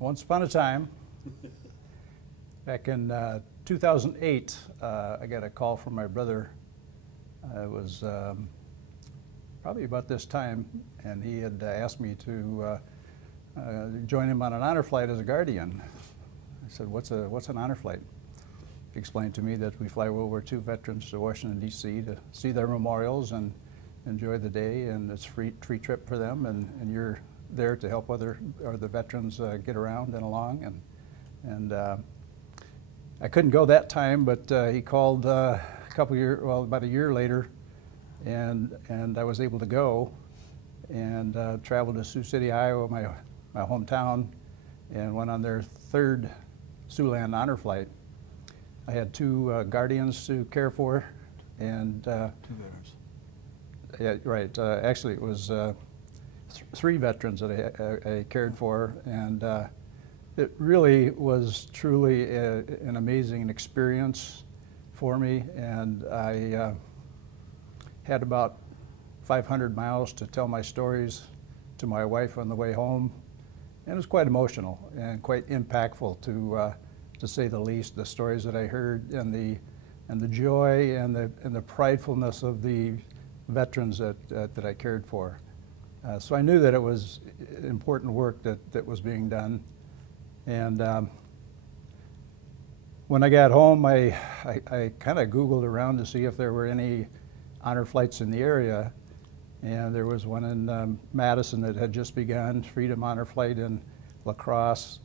Once upon a time, back in 2008, I got a call from my brother. It was probably about this time, and he had asked me to join him on an honor flight as a guardian. I said, what's an honor flight? He explained to me that we fly World War II veterans to Washington, D.C. to see their memorials and enjoy the day, and it's a free trip for them, and you're there to help the veterans get around and along. And I couldn't go that time, but he called about a year later, and I was able to go and traveled to Sioux City, Iowa, my hometown, and went on their third Siouxland honor flight. I had two guardians to care for, and two veterans. Yeah, right. Actually, it was three veterans that I cared for, and it really was truly an amazing experience for me. And I had about 500 miles to tell my stories to my wife on the way home, and it was quite emotional and quite impactful to say the least. The stories that I heard, and the joy and the pridefulness of the veterans that I cared for. So I knew that it was important work that was being done. And when I got home, I kind of Googled around to see if there were any honor flights in the area. And there was one in Madison that had just begun, Freedom Honor Flight in La Crosse,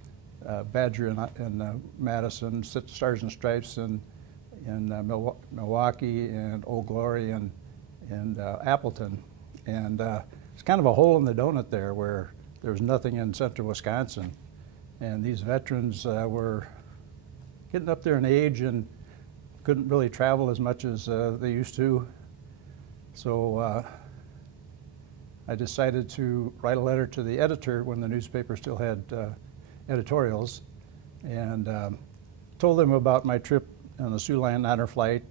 Badger in Madison, Stars and Stripes in Milwaukee, and Old Glory and Appleton. And it's kind of a hole in the donut there where there was nothing in central Wisconsin. And these veterans were getting up there in age and couldn't really travel as much as they used to. So I decided to write a letter to the editor when the newspaper still had editorials, and told them about my trip on the Siouxland honor flight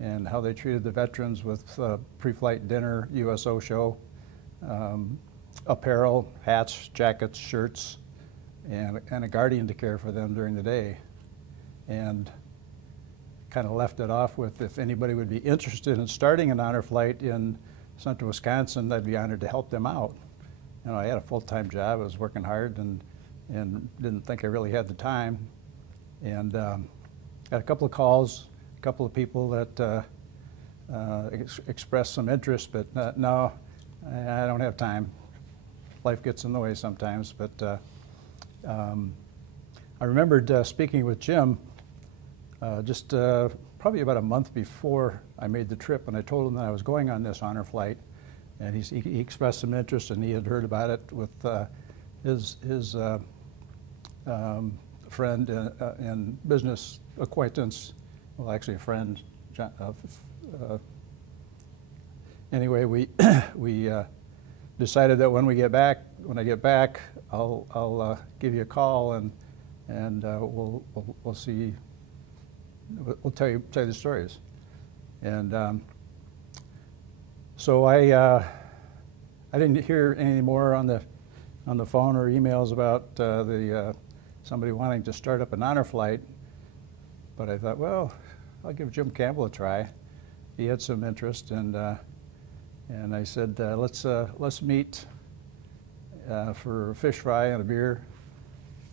and how they treated the veterans with pre-flight dinner, USO show, apparel, hats, jackets, shirts, and a guardian to care for them during the day. And kind of left it off with, if anybody would be interested in starting an honor flight in central Wisconsin, I'd be honored to help them out. You know, I had a full-time job, I was working hard, and didn't think I really had the time. And had a couple of calls, a couple of people that expressed some interest, but no, I don't have time. Life gets in the way sometimes. But I remembered speaking with Jim just probably about a month before I made the trip, and I told him that I was going on this honor flight, and he expressed some interest, and he had heard about it with his friend and business acquaintance, well, actually a friend. Anyway, we decided that when I get back, I'll give you a call, and we'll see. We'll tell you the stories. And so I didn't hear any more on the phone or emails about somebody wanting to start up an honor flight. But I thought, well, I'll give Jim Campbell a try. He had some interest, and I said, let's meet for a fish fry and a beer.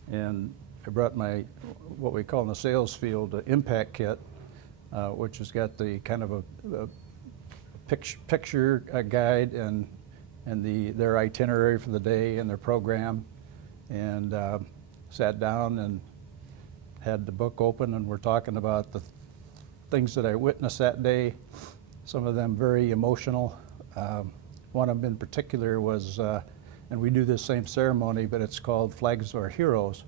And I brought my, what we call in the sales field, impact kit, which has got the kind of a picture guide and their itinerary for the day and their program, and sat down and had the book open, and we're talking about the things that I witnessed that day, some of them very emotional. One of them in particular was, and we do this same ceremony, but it's called Flags of Our Heroes.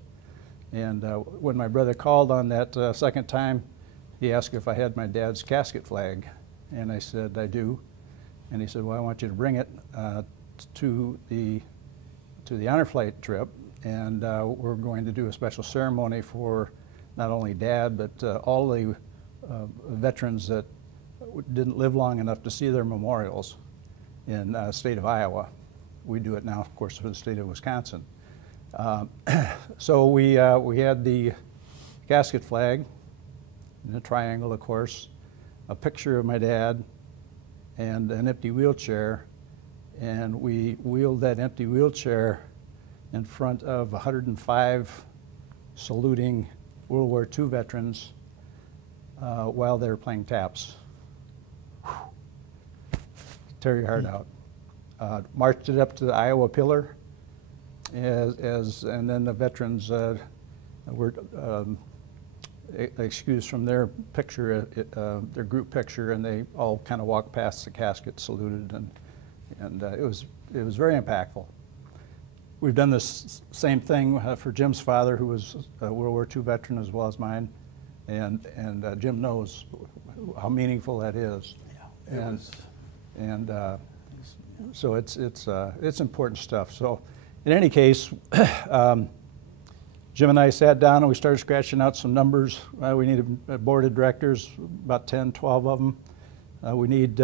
And when my brother called on that second time, he asked if I had my dad's casket flag. And I said, I do. And he said, well, I want you to bring it to the honor flight trip, and we're going to do a special ceremony for not only Dad, but all the veterans that didn't live long enough to see their memorials in the state of Iowa. We do it now, of course, for the state of Wisconsin. So we had the casket flag in a triangle, of course, a picture of my dad, and an empty wheelchair, and we wheeled that empty wheelchair in front of 105 saluting World War II veterans while they were playing taps. Whew. Tear your heart out. Marched it up to the Iowa Pillar, and then the veterans were excused from their picture, their group picture, and they all kind of walked past the casket, saluted, and it was very impactful. We've done this same thing for Jim's father, who was a World War II veteran as well as mine, and Jim knows how meaningful that is. Yeah, so it's important stuff. So, in any case, Jim and I sat down and we started scratching out some numbers. We needed a board of directors, about 10, 12 of them. We need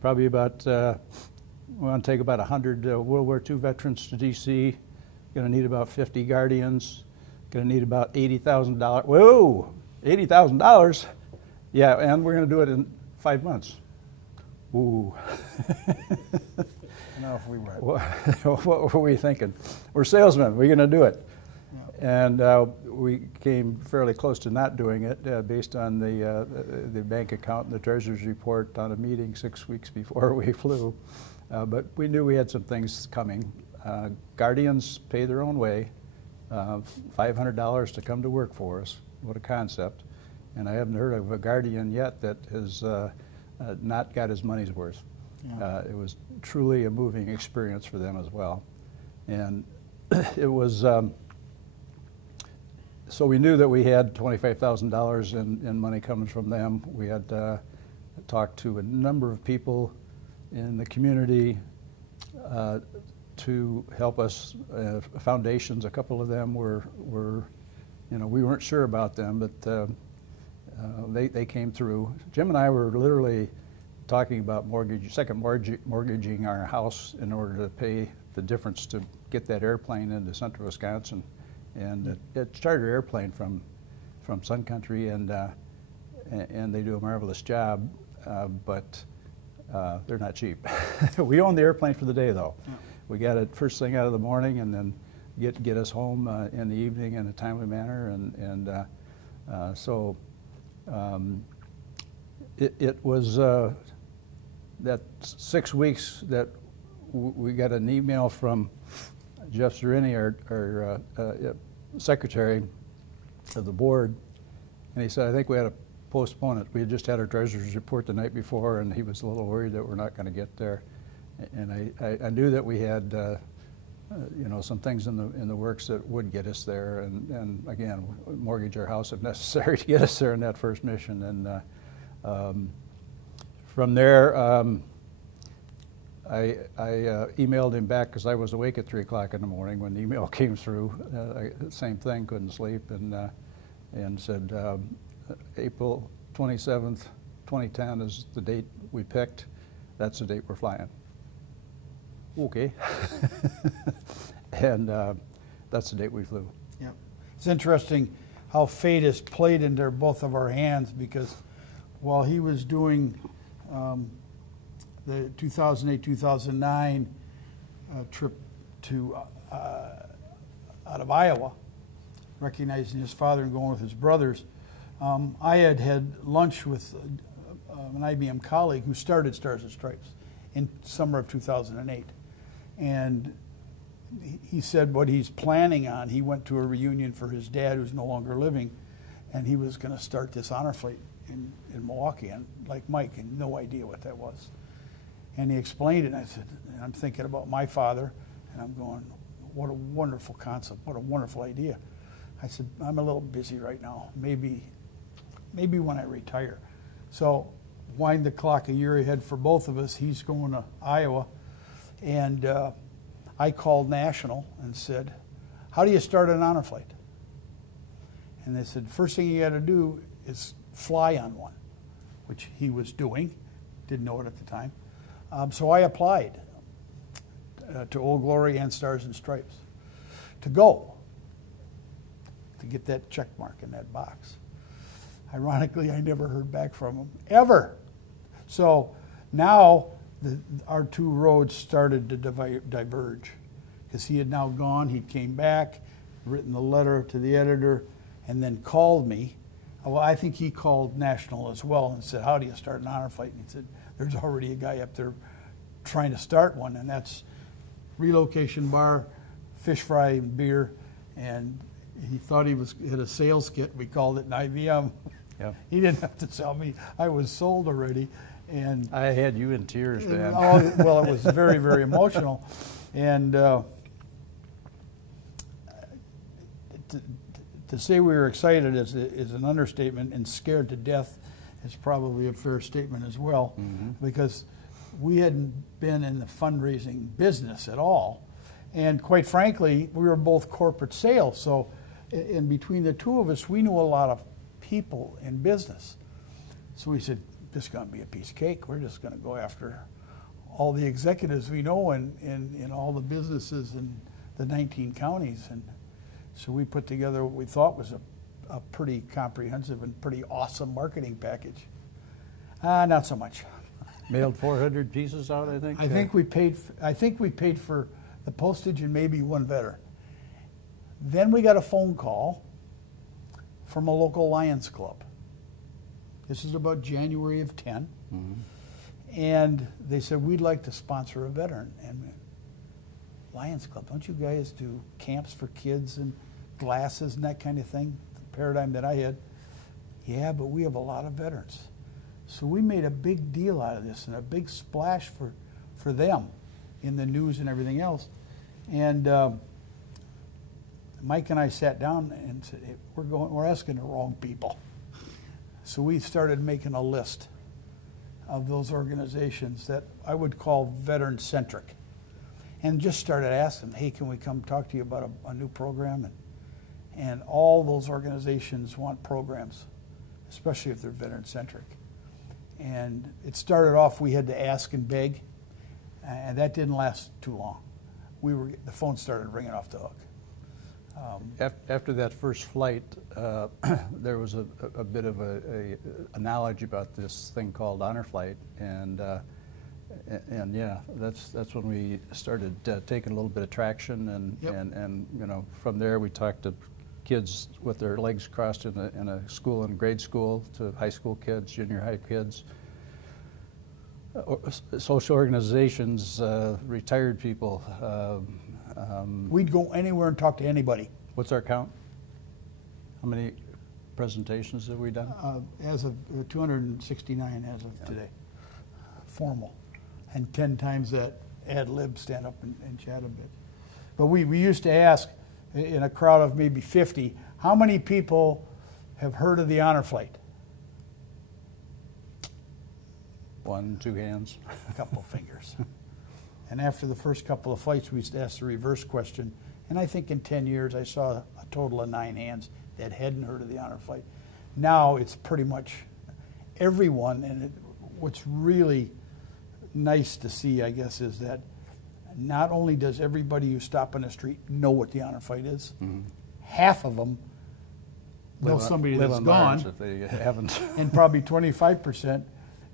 probably about, we want to take about 100 World War II veterans to DC. Going to need about 50 guardians. Going to need about $80,000. Whoa, $80,000? Yeah, and we're going to do it in 5 months. Ooh. No, if we were. What were we thinking? We're salesmen. We're going to do it. Yeah. And we came fairly close to not doing it based on the bank account and the treasurer's report on a meeting 6 weeks before we flew. But we knew we had some things coming. Guardians pay their own way. $500 to come to work for us. What a concept. And I haven't heard of a guardian yet that has not got his money's worth. Yeah. It was truly a moving experience for them as well. And it was, so we knew that we had $25,000 in money coming from them. We had talked to a number of people in the community to help us. Foundations, a couple of them were, you know, we weren't sure about them, but they came through. Jim and I were literally talking about mortgaging our house in order to pay the difference to get that airplane into central Wisconsin, and a charter airplane from Sun Country, and they do a marvelous job, but they're not cheap. We own the airplane for the day, though. Yeah. We got it first thing out of the morning, and then get us home in the evening in a timely manner, and so it was that 6 weeks that we got an email from Jeff Zerini, our secretary of the board, and he said, I think we had to postpone it. We had just had our treasurer's report the night before, and he was a little worried that we're not going to get there. And I knew that we had you know, some things in the works that would get us there, and again, mortgage our house if necessary to get us there in that first mission. And from there, I emailed him back because I was awake at 3 o'clock in the morning when the email came through. Same thing, couldn't sleep, and said April 27th, 2010 is the date we picked. That's the date we're flying. Okay. And that's the date we flew. Yeah, it's interesting how fate has played into both of our hands, because while he was doing the 2008-2009 trip to out of Iowa, recognizing his father and going with his brothers, I had lunch with an IBM colleague who started Stars and Stripes in summer of 2008. And he said what he's planning on, he went to a reunion for his dad who's no longer living, and he was going to start this honor flight in Milwaukee, and like Mike, had no idea what that was. And he explained it, and I said, and I'm thinking about my father, and I'm going, what a wonderful concept, what a wonderful idea. I said, I'm a little busy right now, maybe when I retire. So wind the clock a year ahead for both of us. He's going to Iowa, and I called National and said, how do you start an honor flight? And they said, first thing you got to do is fly on one, which he was doing, didn't know it at the time. So I applied to Old Glory and Stars and Stripes. to go, to get that check mark in that box. Ironically, I never heard back from him, ever. So now our two roads started to diverge, because he had now gone, he came back, written the letter to the editor, and then called me. Well, I think he called National as well and said, how do you start an honor flight? And he said, there's already a guy up there trying to start one, and that's relocation bar, fish fry, and beer. And he thought he had a sales kit. We called it an IBM. Yep. He didn't have to tell me. I was sold already. And I had you in tears, man. Oh, well, it was very, very emotional. And to say we were excited is an understatement, and scared to death is probably a fair statement as well, because we hadn't been in the fundraising business at all. And quite frankly, we were both corporate sales. So in between the two of us, we knew a lot of people in business. So we said, this is going to be a piece of cake. We're just going to go after all the executives we know in all the businesses in the 19 counties. And so we put together what we thought was a pretty comprehensive and pretty awesome marketing package. Not so much. Mailed 400 pieces out, I think. I think we paid for the postage and maybe one veteran. Then we got a phone call from a local Lions Club. This is about January of 10. And they said, we'd like to sponsor a veteran. And Lions Club, don't you guys do camps for kids and glasses and that kind of thing? The paradigm that I had. Yeah, but we have a lot of veterans. So we made a big deal out of this and a big splash for them in the news and everything else. And Mike and I sat down and said, hey, we're asking the wrong people. So we started making a list of those organizations that I would call veteran-centric, and just started asking, hey, can we come talk to you about a new program? And all those organizations want programs, especially if they're veteran-centric. And it started off, we had to ask and beg, and that didn't last too long. The phone started ringing off the hook. After that first flight, there was a bit of a knowledge about this thing called honor flight, and yeah, that's when we started taking a little bit of traction, and you know, from there we talked to kids with their legs crossed in a school, in grade school, to high school kids, junior high kids, social organizations, retired people. We'd go anywhere and talk to anybody. What's our count? How many presentations have we done? As of 269 as of today, formal, and 10 times that ad lib, stand up and chat a bit. But we used to ask, in a crowd of maybe 50, how many people have heard of the honor flight? 1, 2 hands. A couple of fingers. And after the first couple of flights, we used to ask the reverse question. And I think in 10 years, I saw a total of 9 hands that hadn't heard of the honor flight. Now it's pretty much everyone. And what's really nice to see, I guess, is that not only does everybody you stop on the street know what the honor flight is, half of them know somebody that's gone, if they haven't. and probably 25%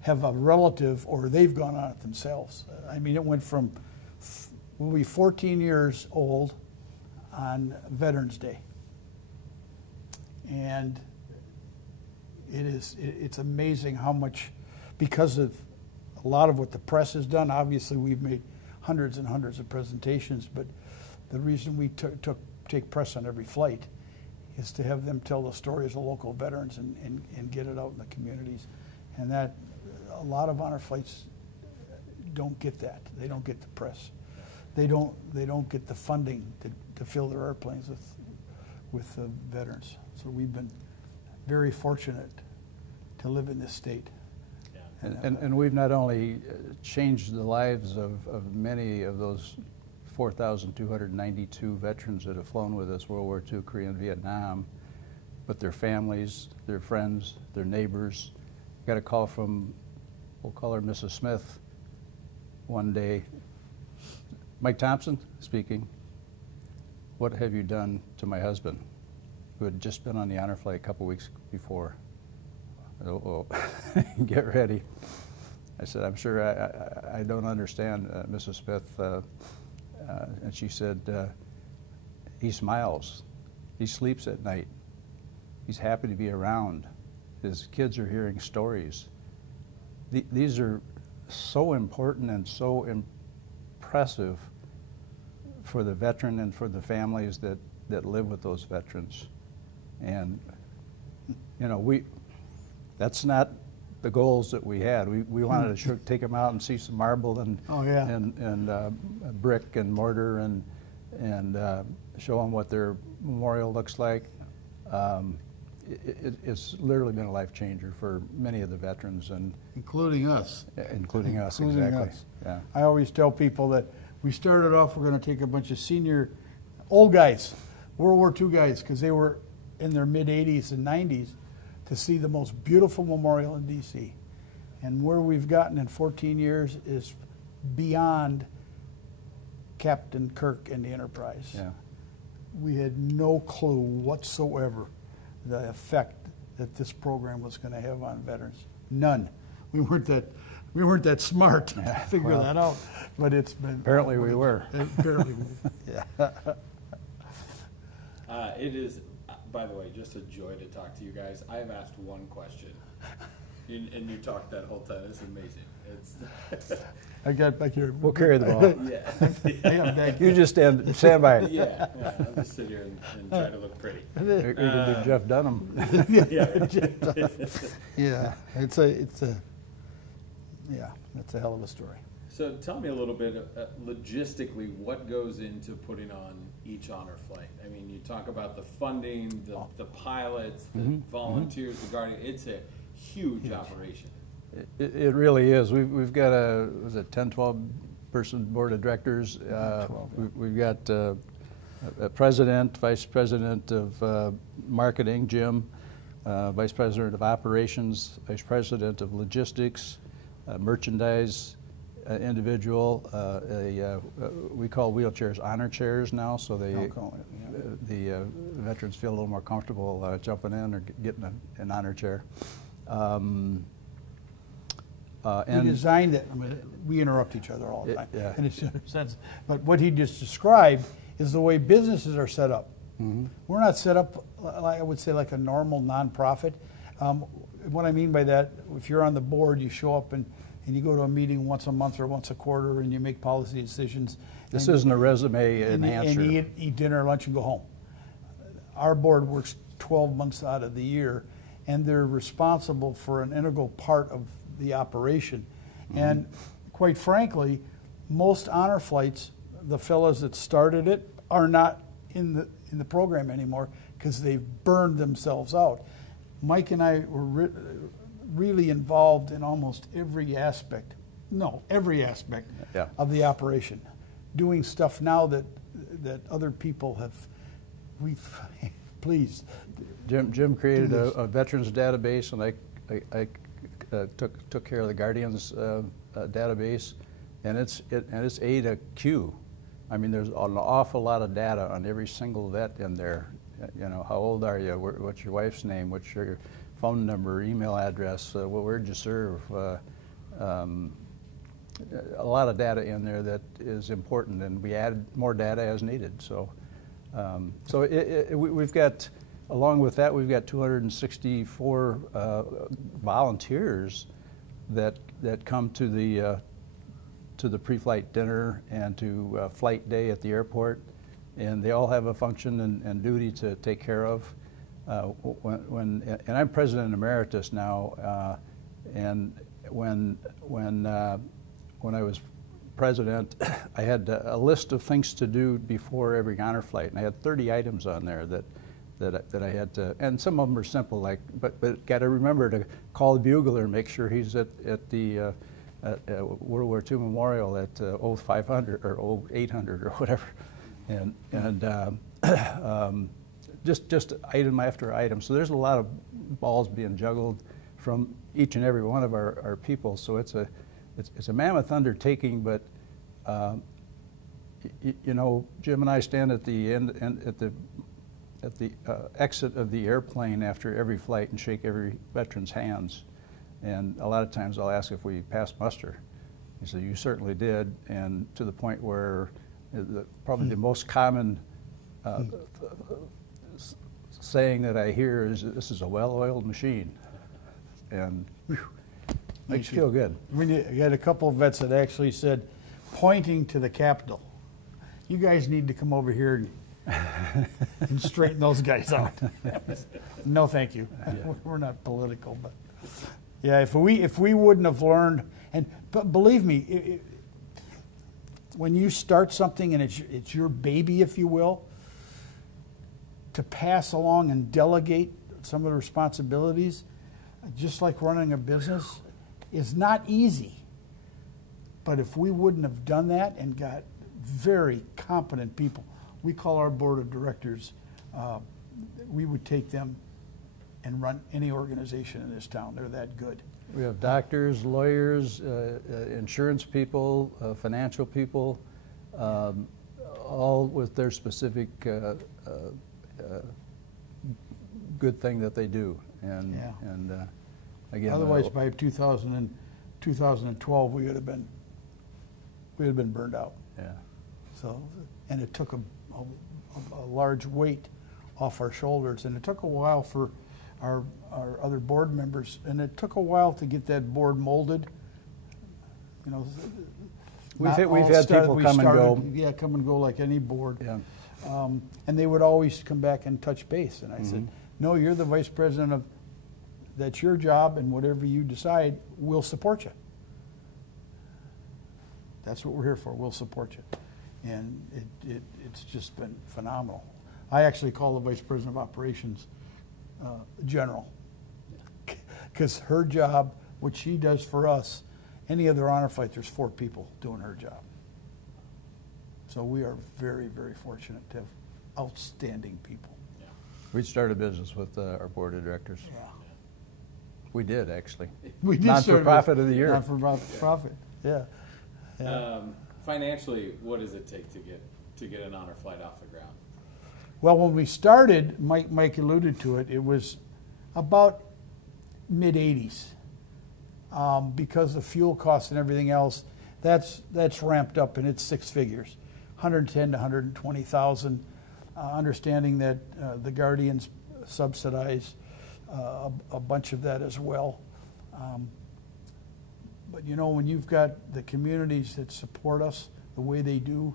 have a relative or they've gone on it themselves. I mean, it went from, we'll be 14 years old on Veterans Day. And it's amazing how much, because of a lot of what the press has done, obviously we've made hundreds and hundreds of presentations, but the reason we take press on every flight is to have them tell the stories of local veterans and get it out in the communities. And that, a lot of honor flights don't get that. They don't get the press. They don't get the funding to fill their airplanes with veterans. So we've been very fortunate to live in this state. And we've not only changed the lives of many of those 4,292 veterans that have flown with us, World War II, Korea, and Vietnam, but their families, their friends, their neighbors. Got a call from, we'll call her Mrs. Smith, one day. Mike Thompson speaking. what have you done to my husband, who had just been on the honor flight a couple weeks before? Oh, get ready. I said, I'm sure I don't understand, Mrs. Smith. And she said, he smiles. He sleeps at night. He's happy to be around. His kids are hearing stories. These are so important and so impressive for the veteran and for the families that live with those veterans. And, you know, that's not the goals that we had. We wanted to take them out and see some marble and brick and mortar and show them what their memorial looks like. It's literally been a life changer for many of the veterans, and including us. Including us, Including exactly. us. Yeah. I always tell people that we started off, we're going to take a bunch of senior, old guys, World War II guys, because they were in their mid-80s and 90s, to see the most beautiful memorial in D.C. And where we've gotten in 14 years is beyond Captain Kirk and the Enterprise. Yeah. We had no clue whatsoever the effect that this program was going to have on veterans. None. We weren't that smart to figure that out. But it's been Apparently we were. Apparently we were. Yeah. It is, by the way, just a joy to talk to you guys. I have asked one question, and you talked that whole time. It's amazing. It's I got back here. We'll carry the ball. yeah. I got back You here. just stand by. Yeah. I'll just sit here and try to look pretty. You can do Jeff Dunham. Yeah. Yeah, it's a hell of a story. So tell me a little bit logistically what goes into putting on each honor flight. I mean, you talk about the funding, the pilots, the volunteers, the guardian. It's a huge operation. It really is. We've got a 10, 12 person board of directors. 12, yeah. We've got a president, vice president of marketing, Jim, vice president of operations, vice president of logistics, merchandise individual. We call wheelchairs honor chairs now, so the veterans feel a little more comfortable jumping in or getting an honor chair. He designed it. I mean, we interrupt each other all the time. Yeah. And it's sense. But what he just described is the way businesses are set up. We're not set up, I would say, like a normal nonprofit. What I mean by that, if you're on the board, you show up and you go to a meeting once a month or once a quarter and you make policy decisions. This isn't a resume enhancer. And you eat dinner, lunch, and go home. Our board works 12 months out of the year, and they're responsible for an integral part of the operation. And quite frankly, most honor flights, the fellows that started it are not in the program anymore because they've burned themselves out. Mike and I were really involved in almost every aspect of the operation, doing stuff now that other people have. Please. Jim created a veterans database, and I took care of the Guardians database, and it's A to Q. I mean, there's an awful lot of data on every single vet in there. You know, how old are you? What's your wife's name? What's your phone number, email address? Where'd you serve? A lot of data in there that is important, and we add more data as needed. So, we've got. Along with that, we've got 264 volunteers that come to the pre-flight dinner and to flight day at the airport, and they all have a function and duty to take care of. And I'm president emeritus now, and when I was president, I had a list of things to do before every honor flight, and I had 30 items on there that I had to, and some of them are simple, like, but got to remember to call the bugler and make sure he's at the World War II Memorial at 0500 or 0800 or whatever, and just item after item. So there's a lot of balls being juggled from each and every one of our people. So it's a mammoth undertaking, but You know, Jim and I stand at the end at the exit of the airplane after every flight and shake every veteran's hands. And a lot of times I'll ask if we passed muster. He said, "You certainly did," and to the point where probably the most common saying that I hear is, "This is a well-oiled machine," and whew, makes you feel good. We had a couple of vets that actually said, pointing to the Capitol, "You guys need to come over here and straighten those guys out." No, thank you. Yeah. We're not political, but yeah, if we wouldn't have learned, but believe me, when you start something and it's your baby, if you will, to pass along and delegate some of the responsibilities, just like running a business, is not easy. But if we wouldn't have done that and got very competent people, we call our board of directors, we would take them and run any organization in this town. They're that good. We have doctors, lawyers, insurance people, financial people, all with their specific good thing that they do. And, Yeah. and again, Otherwise, by 2012, we would have been burned out. yeah. So, and it took a large weight off our shoulders, and it took a while for our other board members, and it took a while to get that board molded. You know, we've had people come and go. Yeah, come and go like any board. Yeah. And they would always come back and touch base, and I said, "No, you're the vice president of. That's your job, and whatever you decide, we'll support you. That's what we're here for. We'll support you." And it's just been phenomenal. I actually call the vice president of operations general, because her job, what she does for us, any other honor flight, there's 4 people doing her job. So we are very, very fortunate to have outstanding people. Yeah. We started a business with our board of directors. Yeah. We did, actually. We did Non-for-profit of the year. Non-for-profit, yeah. Financially, what does it take to get an honor flight off the ground? Well, when we started, Mike alluded to it, it was about mid-'80s. Because of fuel costs and everything else, that's ramped up, and it's 6 figures, 110 to 120,000. Understanding that the Guardians subsidize a bunch of that as well. But you know, when you've got the communities that support us the way they do,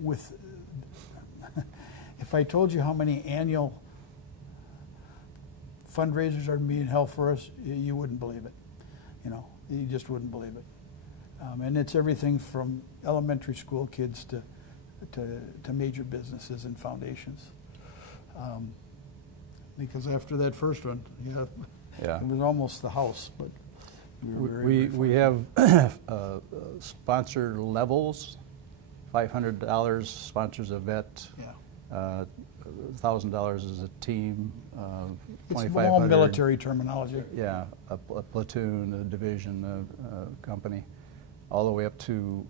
with if I told you how many annual fundraisers are being held for us, you wouldn't believe it. You know, you just wouldn't believe it. And it's everything from elementary school kids to major businesses and foundations. Because after that first one, yeah, it was almost the house, but we have sponsor levels. $500 sponsors a vet. Yeah. $1,000 is a team. It's all military terminology. Yeah, a platoon, a division, a company, all the way up to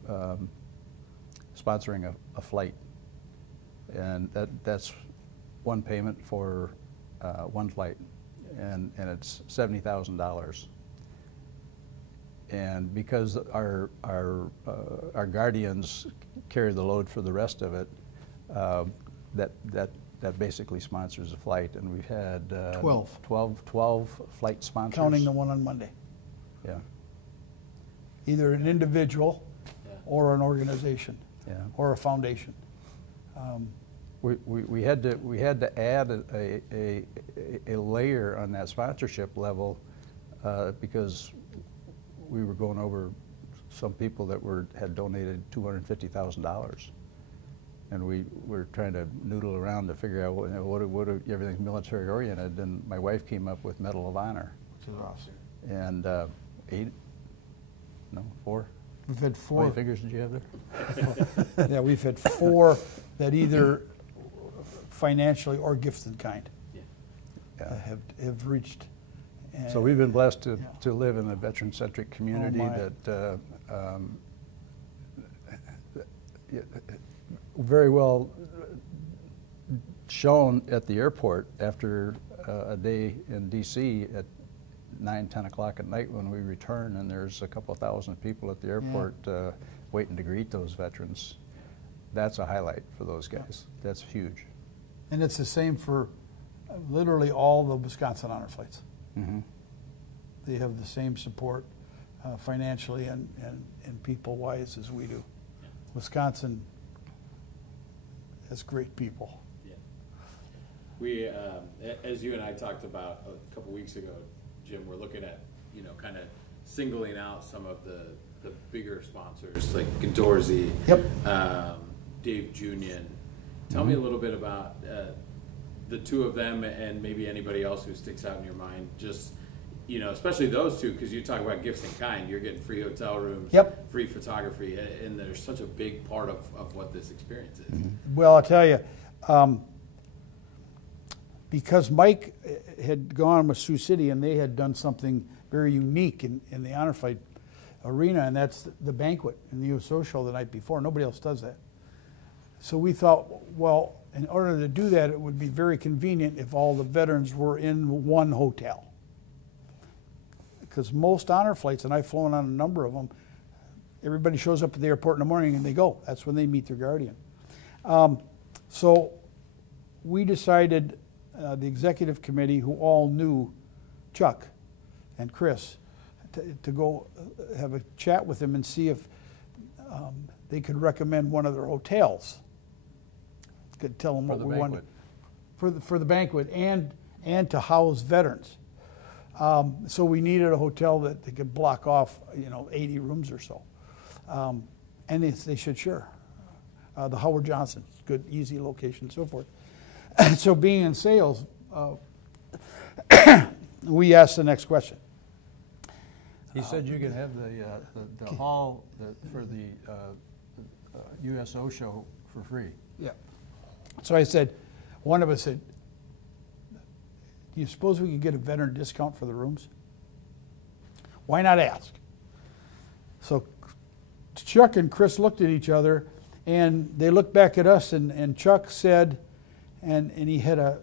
sponsoring a flight, and that's one payment for one flight, and it's $70,000. And because our guardians carry the load for the rest of it, that basically sponsors a flight, and we've had 12 flight sponsors. Counting the one on Monday. Yeah. Either an individual or an organization or a foundation. We had to add a layer on that sponsorship level because we were going over some people that had donated $250,000. And we were trying to noodle around to figure out what everything's military oriented, and my wife came up with Medal of Honor. Which is awesome. And 4? We've had 4. How many fingers did you have there? Yeah, we've had 4 that either financially or gifted kind have reached. So we've been blessed to live in a veteran-centric community very well shown at the airport after a day in D.C. at 9, 10 o'clock at night when we return, and there's a couple thousand people at the airport waiting to greet those veterans. That's a highlight for those guys. That's huge. And it's the same for literally all the Wisconsin honor flights. Mm-hmm. They have the same support financially and people-wise as we do. Wisconsin has great people. Yeah. We, as you and I talked about a couple weeks ago, Jim, we're looking at, kind of singling out some of the bigger sponsors like Dorsey, Yep. Dave Junion. Tell me a little bit about the two of them and maybe anybody else who sticks out in your mind. Just, especially those two, because you talk about gifts in kind. You're getting free hotel rooms, Yep. free photography, and they're such a big part of what this experience is. Mm-hmm. Well, I'll tell you, because Mike had gone with Sioux City and they had done something very unique in the honor flight arena, and that's the banquet in the USO show the night before. Nobody else does that. So we thought, well, in order to do that, it would be very convenient if all the veterans were in one hotel. Because most honor flights, and I've flown on a number of them, everybody shows up at the airport in the morning and they go. That's when they meet their guardian. So we decided, the executive committee, who all knew Chuck and Chris, to go have a chat with them and see if they could recommend one of their hotels. Could tell them what we wanted for the banquet and to house veterans. So we needed a hotel that they could block off, 80 rooms or so, and they said sure. The Howard Johnson, good, easy location, and so forth. And so, being in sales, we asked the next question. He said you could have the hall for the USO show for free. Yeah. So I said, one of us said, do you suppose we could get a veteran discount for the rooms? Why not ask? So Chuck and Chris looked at each other, and they looked back at us, and Chuck said, and he had a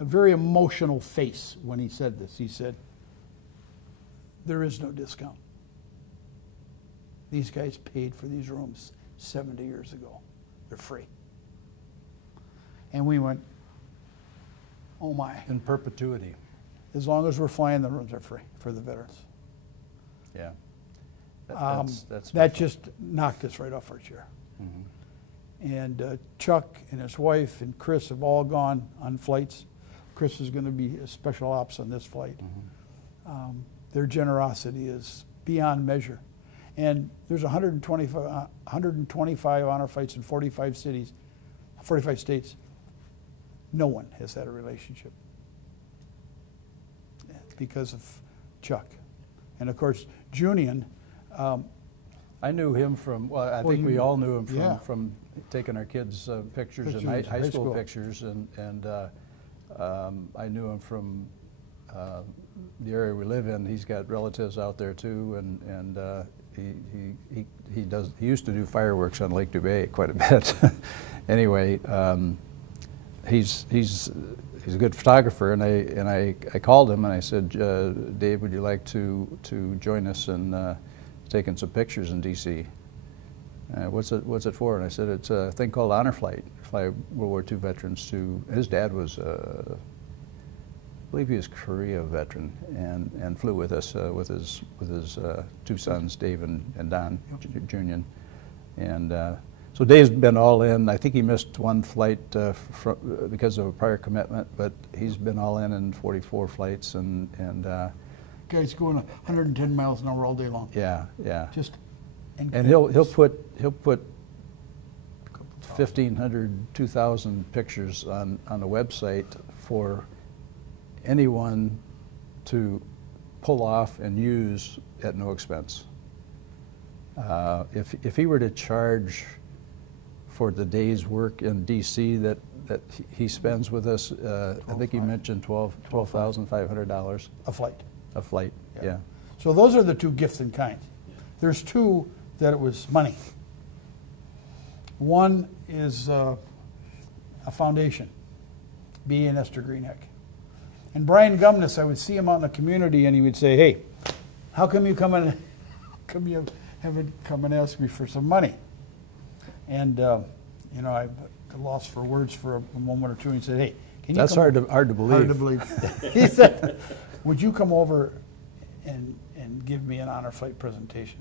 very emotional face when he said this. He said, there is no discount. These guys paid for these rooms 70 years ago. They're free. And we went, oh my. In perpetuity. As long as we're flying, the rooms are free for the veterans. Yeah. That's that just knocked us right off our chair. Mm-hmm. And Chuck and his wife and Chris have all gone on flights. Chris is going to be a special ops on this flight. Mm-hmm. Their generosity is beyond measure. And there's 125 honor flights in 45 cities, 45 states. No one has had a relationship because of Chuck. And of course, Junian. I knew him from, well, I think we all knew him from taking our kids' pictures and high school pictures, and I knew him from the area we live in. He's got relatives out there too, and he used to do fireworks on Lake Dubay quite a bit. Anyway, he's a good photographer, and I called him and I said, Dave, would you like to join us in taking some pictures in D.C.? What's it for? And I said, it's a thing called Honor Flight. Fly World War II veterans to. His dad was, I believe he was a Korea veteran, and flew with us with his two sons, Dave and Don Junior. And so Dave's been all in. I think he missed one flight because of a prior commitment, but he's been all in 44 flights and. Guy's going 110 miles an hour all day long. Yeah. Just. And he'll put 1,500, 2,000 pictures on the website for anyone to pull off and use at no expense. If he were to charge for the day's work in D.C. that he spends with us, I think he mentioned $12,500 a flight. A flight, yeah. So those are the two gifts in kind. There's two that it was money. One is a foundation, B. and Esther Greenheck. And Brian Gumness, I would see him out in the community, and he would say, "Hey, how come you haven't come and asked me for some money?" And you know, I lost for words for a moment or two, and he said, "Hey, can you?" That's hard to believe. Hard to believe. He said, "Would you come over and give me an honor flight presentation?"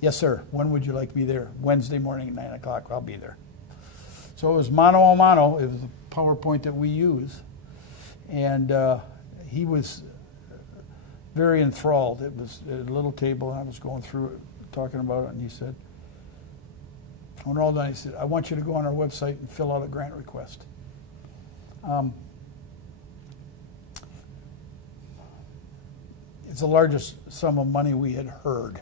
"Yes, sir. When would you like me there?" "Wednesday morning at 9 o'clock. I'll be there." So it was mano a mano. It was a PowerPoint that we use. And he was very enthralled. It was at a little table, and I was going through it, talking about it, and he said, when we're all done, he said, "I want you to go on our website and fill out a grant request." It's the largest sum of money we had heard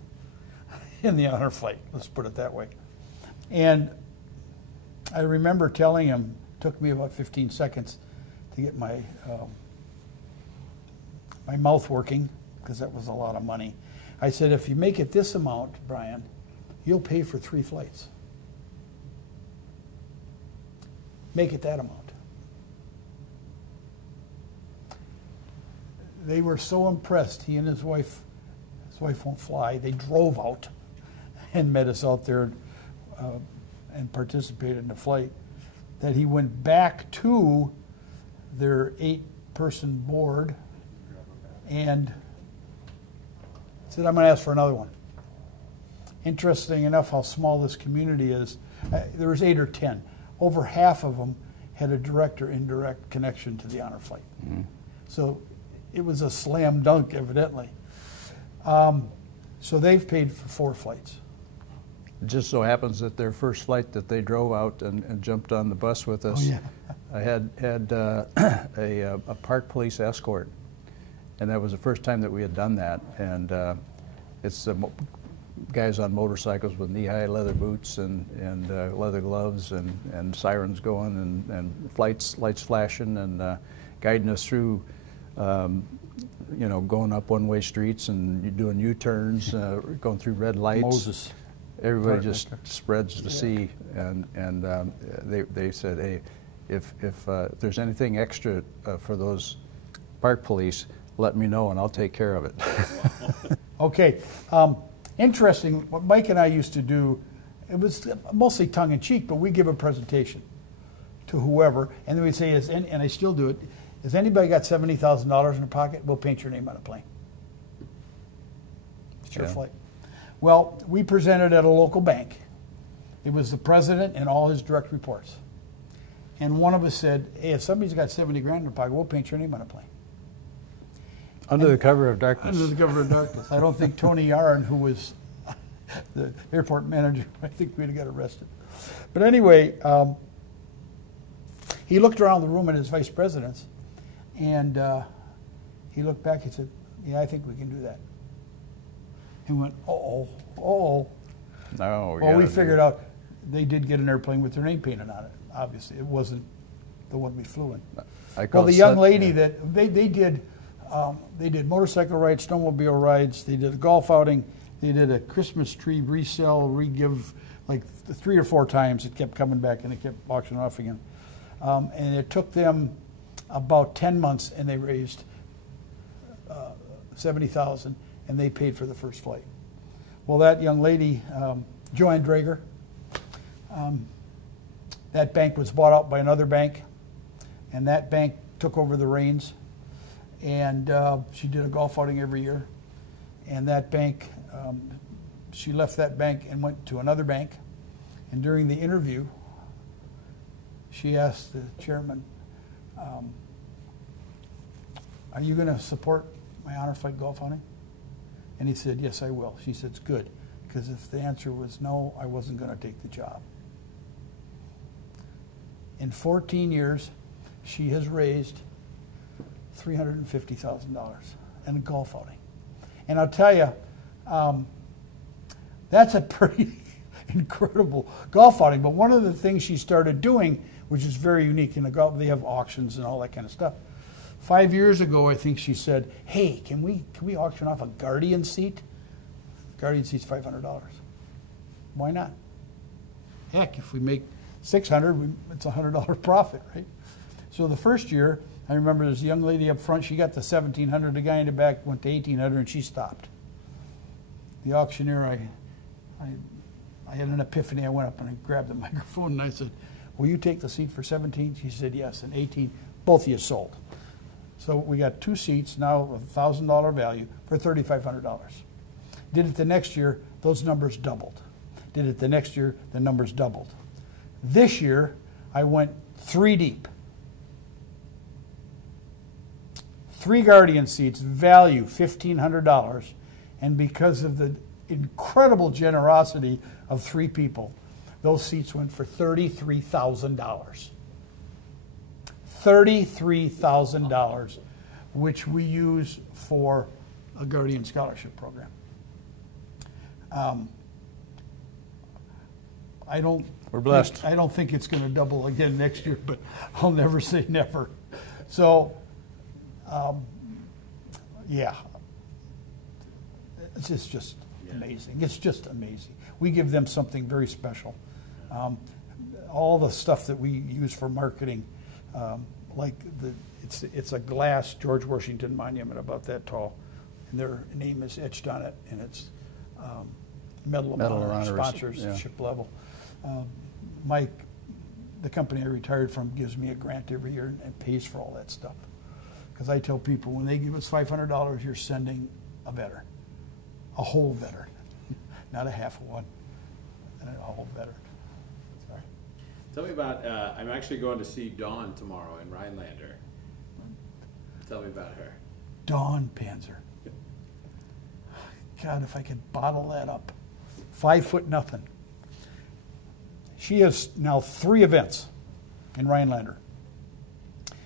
in the honor flight, let's put it that way. And I remember telling him, it took me about 15 seconds to get my my mouth working, because that was a lot of money. I said, "If you make it this amount, Brian, you'll pay for 3 flights. Make it that amount." They were so impressed. He and his wife won't fly. They drove out and met us out there and participated in the flight, that he went back to their 8-person board and said, "I'm going to ask for another one." Interesting enough how small this community is. There was 8 or 10. Over half of them had a direct or indirect connection to the honor flight. Mm-hmm. So it was a slam dunk, evidently. So they've paid for 4 flights. It just so happens that their first flight that they drove out and jumped on the bus with us, I had a park police escort, and that was the first time that we had done that. And it's guys on motorcycles with knee-high leather boots and leather gloves and sirens going and lights flashing and guiding us through, you know, going up one-way streets and doing U-turns, going through red lights. Moses. Everybody just spreads the sea, and they said, "Hey, if there's anything extra for those park police, let me know and I'll take care of it." Okay, interesting. What Mike and I used to do, it was mostly tongue-in-cheek, but we give a presentation to whoever, and then we'd say, and I still do it, "Has anybody got $70,000 in their pocket? We'll paint your name on a plane. It's your flight." Well, we presented at a local bank. It was the president and all his direct reports. And one of us said, "Hey, if somebody's got 70 grand in their pocket, we'll paint your name on a plane." Under the cover of darkness. Under the cover of darkness. I don't think Tony Yarn, who was the airport manager, I think we'd have got arrested. But anyway, he looked around the room at his vice presidents, and he looked back and said, "Yeah, I think we can do that." He went, "Uh-oh, uh-oh." No, well, we figured out they did get an airplane with their name painted on it. Obviously, it wasn't the one we flew in. Well, the young lady that they did motorcycle rides, snowmobile rides. They did a golf outing. They did a Christmas tree resell, re-give, like 3 or 4 times. It kept coming back, and it kept auctioning off again. And it took them about 10 months, and they raised $70,000, and they paid for the first flight. Well, that young lady, Joanne Drager, that bank was bought out by another bank, and that bank took over the reins, and she did a golf outing every year. And that bank, she left that bank and went to another bank, and during the interview, she asked the chairman, "Are you going to support my honor flight golf outing?" And he said, "Yes, I will." She said, "It's good, because if the answer was no, I wasn't going to take the job." In 14 years, she has raised $350,000 in a golf outing. And I'll tell you, that's a pretty incredible golf outing. But one of the things she started doing, which is very unique in the golf, they have auctions and all that kind of stuff. 5 years ago, I think she said, "Hey, can we auction off a Guardian seat? Guardian seat's $500. Why not?" heck, if we make 600, it's a $100 profit, right? So the first year, I remember there's a young lady up front, she got the 1,700, the guy in the back went to 1,800, and she stopped. The auctioneer, I had an epiphany. I went up and I grabbed the microphone and I said, will you take the seat for 17? She said yes, and 18, both of you sold. So we got 2 seats now of $1,000 value for $3,500. Did it the next year, those numbers doubled. Did it the next year, the numbers doubled. This year, I went 3 deep. 3 Guardian seats, value $1,500, and because of the incredible generosity of 3 people, those seats went for $33,000. $33,000, which we use for a Guardian Scholarship program. We're blessed. I don't think it's going to double again next year, but I'll never say never. So, yeah, it's just amazing. It's just amazing. We give them something very special. All the stuff that we use for marketing, like it's a glass George Washington monument about that tall, and their name is etched on it, and it's Medal of Honor sponsorship level. Mike, the company I retired from, gives me a grant every year and pays for all that stuff. Because I tell people, when they give us $500, you're sending a veteran, a whole veteran, not a half of one, and a whole veteran. Sorry. Tell me about, I'm actually going to see Dawn tomorrow in Rhinelander. Tell me about her. Dawn Panzer. God, if I could bottle that up. 5 foot nothing. She has now 3 events in Rhinelander.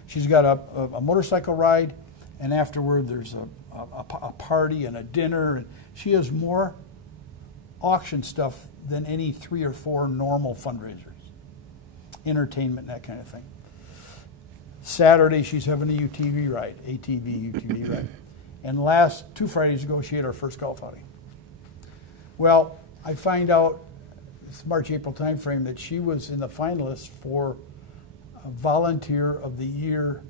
She's got a motorcycle ride, and afterward there's a party and a dinner. And she has more auction stuff than any 3 or 4 normal fundraisers. Entertainment and that kind of thing. Saturday she's having a UTV ride, UTV ride. And last 2 Fridays ago she had our first golf outing. Well, I find out, it's March, April time frame, that she was in the finalists for a Volunteer of the Year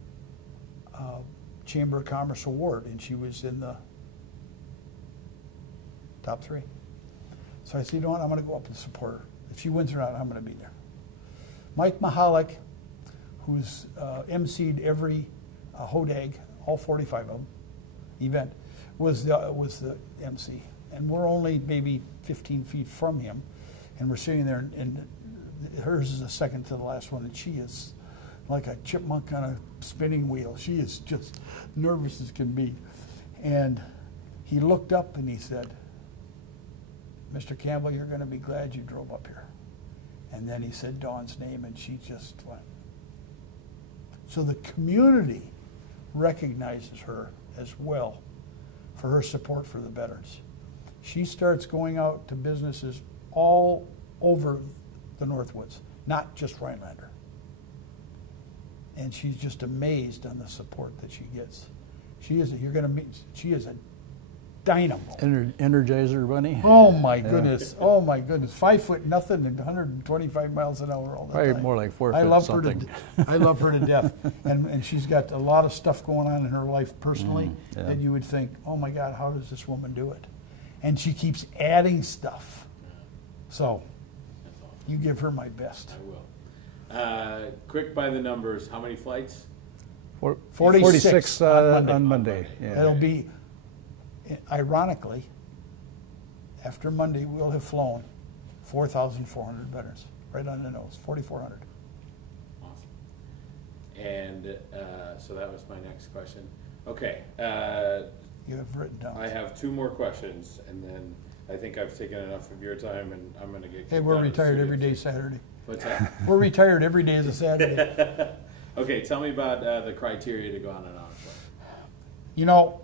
Chamber of Commerce Award, and she was in the top 3. So I said, you know what, I'm going to go up and support her. If she wins or not, I'm going to be there. Mike Mahalik, who's emceed every HODAG, all 45 of them, event, was the MC. And we're only maybe 15 feet from him, and we're sitting there, and hers is the second to the last one, and she is like a chipmunk on a spinning wheel. She is just nervous as can be. And he looked up and he said, Mr. Campbell, you're going to be glad you drove up here. And then he said Dawn's name, and she just went. So the community recognizes her as well for her support for the veterans. She starts going out to businesses all over the Northwoods, not just Rhinelander. And she's just amazed on the support that she gets. She is a dynamo. Energizer bunny. Oh my goodness! Oh my goodness! 5 foot nothing and 125 miles an hour all the Probably time. more like 4 foot something. I love her to death, and she's got a lot of stuff going on in her life personally that you would think, oh my God, how does this woman do it? And she keeps adding stuff. So, you give her my best. I will. Quick by the numbers, how many flights? 46 on Monday. Yeah. It'll be, ironically, after Monday, we'll have flown 4,400 veterans. Right on the nose, 4,400. Awesome. And so that was my next question. Okay. You have written down. I have 2 more questions, and then I think I've taken enough of your time, and I'm going to get. Hey, we're retired every day Saturday. What's that? We're retired every day as a Saturday. Okay, tell me about the criteria to go on an honor flight. You know,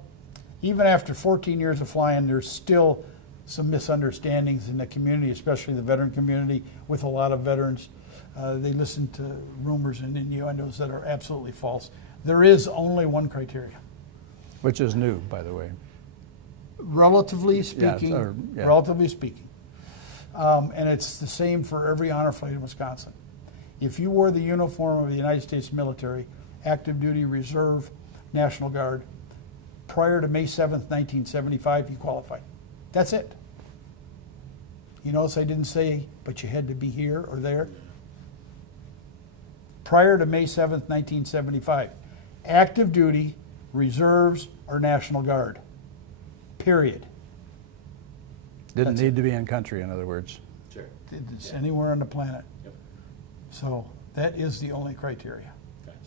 even after 14 years of flying, there's still some misunderstandings in the community, especially the veteran community, with a lot of veterans. They listen to rumors and innuendos that are absolutely false. There is only one criteria. Which is new, by the way. Relatively speaking, yeah. relatively speaking. And it's the same for every honor flight in Wisconsin. If you wore the uniform of the United States military, active duty, reserve, National Guard, prior to May 7th, 1975, you qualified. That's it. You notice I didn't say, but you had to be here or there. Prior to May 7th, 1975, active duty, reserves, or National Guard. Period. Didn't That's need to be in country, in other words. Sure. It's anywhere on the planet. Yep. So that is the only criteria. Gotcha.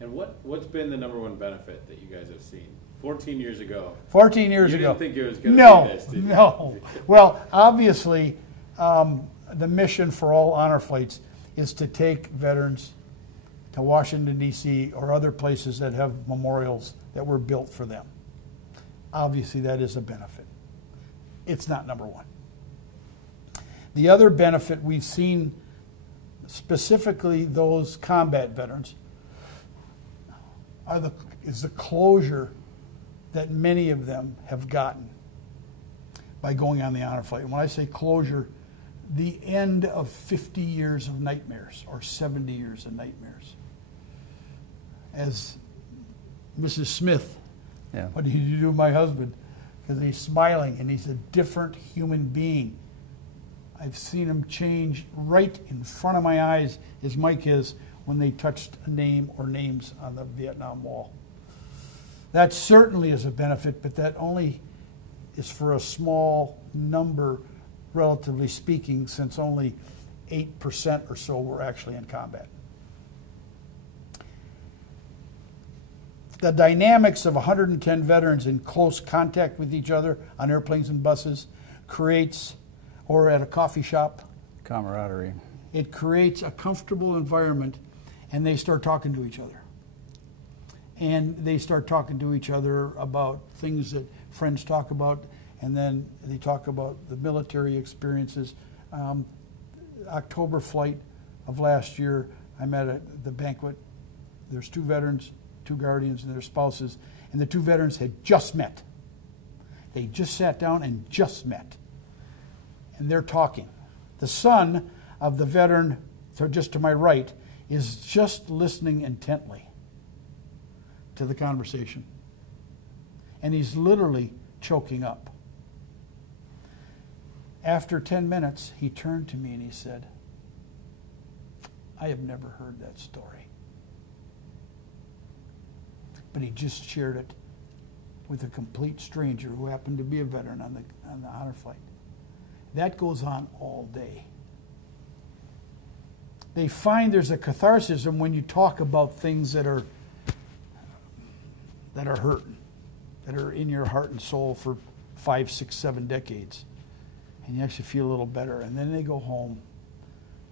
And what's been the number one benefit that you guys have seen? 14 years ago. 14 years you ago. didn't think it was going to No, be this, did you? no. Well, obviously, the mission for all honor flights is to take veterans to Washington, D.C. or other places that have memorials that were built for them. Obviously, that is a benefit. It's not number one. The other benefit we've seen, specifically those combat veterans, is the closure that many of them have gotten by going on the honor flight. And when I say closure, the end of 50 years of nightmares or 70 years of nightmares. As Mrs. Smith, Yeah. what did you do to my husband? Because he's smiling and he's a different human being. I've seen him change right in front of my eyes, as Mike is, when they touched a name or names on the Vietnam Wall. That certainly is a benefit, but that only is for a small number, relatively speaking, since only 8% or so were actually in combat. The dynamics of 110 veterans in close contact with each other on airplanes and buses creates, or at a coffee shop, Camaraderie. it creates a comfortable environment, and they start talking to each other. And they start talking to each other about things that friends talk about, and then they talk about the military experiences. October flight of last year, I met at the banquet. There's two veterans, two guardians, and their spouses, and the two veterans had just met. They just sat down and just met. And they're talking. The son of the veteran, just to my right, is just listening intently to the conversation. And he's literally choking up. After 10 minutes, he turned to me and he said, I have never heard that story. But he just shared it with a complete stranger who happened to be a veteran on the honor flight. That goes on all day. They find there's a catharsis when you talk about things that are hurting, that are in your heart and soul for 5, 6, 7 decades. And you actually feel a little better. And then they go home,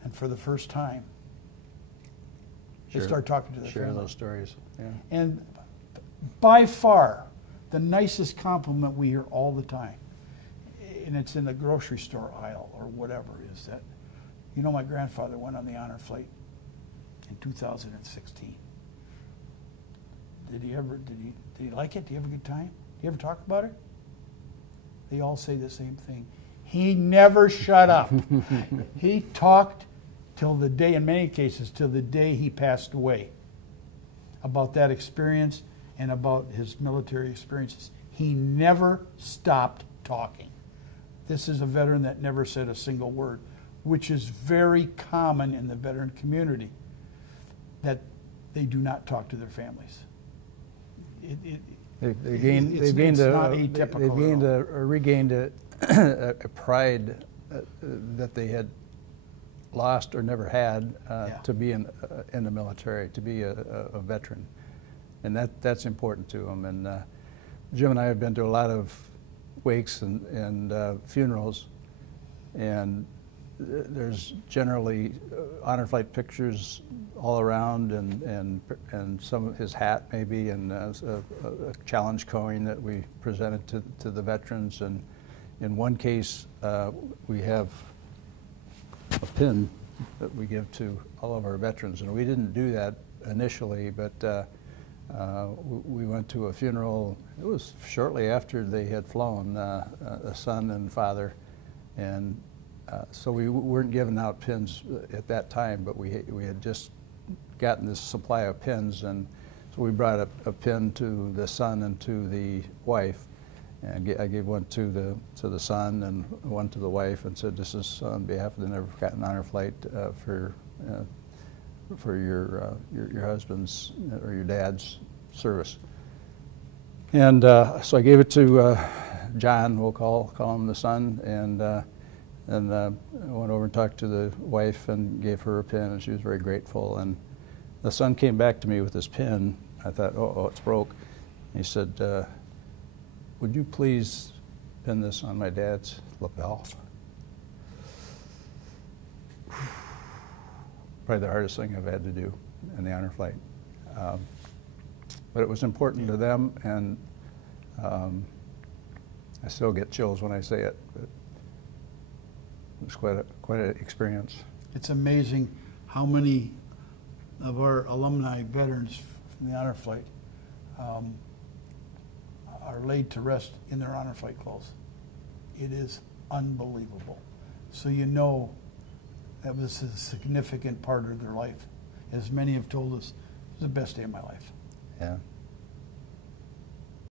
and for the first time, they start talking to their Share family. those stories. Yeah. And by far, the nicest compliment we hear all the time, and it's in the grocery store aisle or whatever, is that, you know, my grandfather went on the honor flight in 2016. Did he like it? Did he have a good time? Did you ever talk about it? They all say the same thing. He never shut up. He talked till the day, in many cases, till the day he passed away, about that experience and about his military experiences. He never stopped talking. This is a veteran that never said a single word, which is very common in the veteran community, that they do not talk to their families. They've regained a pride that they had lost or never had to be in the military, to be a veteran, and that's important to them. And Jim and I have been to a lot of wakes and funerals, and there's generally honor flight pictures all around, and some of his hat maybe, and a challenge coin that we presented to the veterans. And in one case, we have a pin that we give to all of our veterans, and we didn't do that initially, but we went to a funeral. It was shortly after they had flown, a son and father, and So we weren't giving out pins at that time, but we had just gotten this supply of pins, and so we brought a pin to the son and to the wife, and I gave one to the son and one to the wife, and said, "This is on behalf of the Never Forgotten Honor Flight for your husband's or your dad's service." And so I gave it to John, we'll call him the son, and I went over and talked to the wife and gave her a pin, and she was very grateful. And the son came back to me with this pin. I thought, oh, it's broke. He said, "Would you please pin this on my dad's lapel?" Probably the hardest thing I've had to do in the honor flight. But it was important to them, and I still get chills when I say it, but it was quite an experience. It's amazing how many of our alumni veterans from the honor flight are laid to rest in their honor flight clothes. It is unbelievable. So you know that was a significant part of their life. As many have told us, it was the best day of my life. Yeah.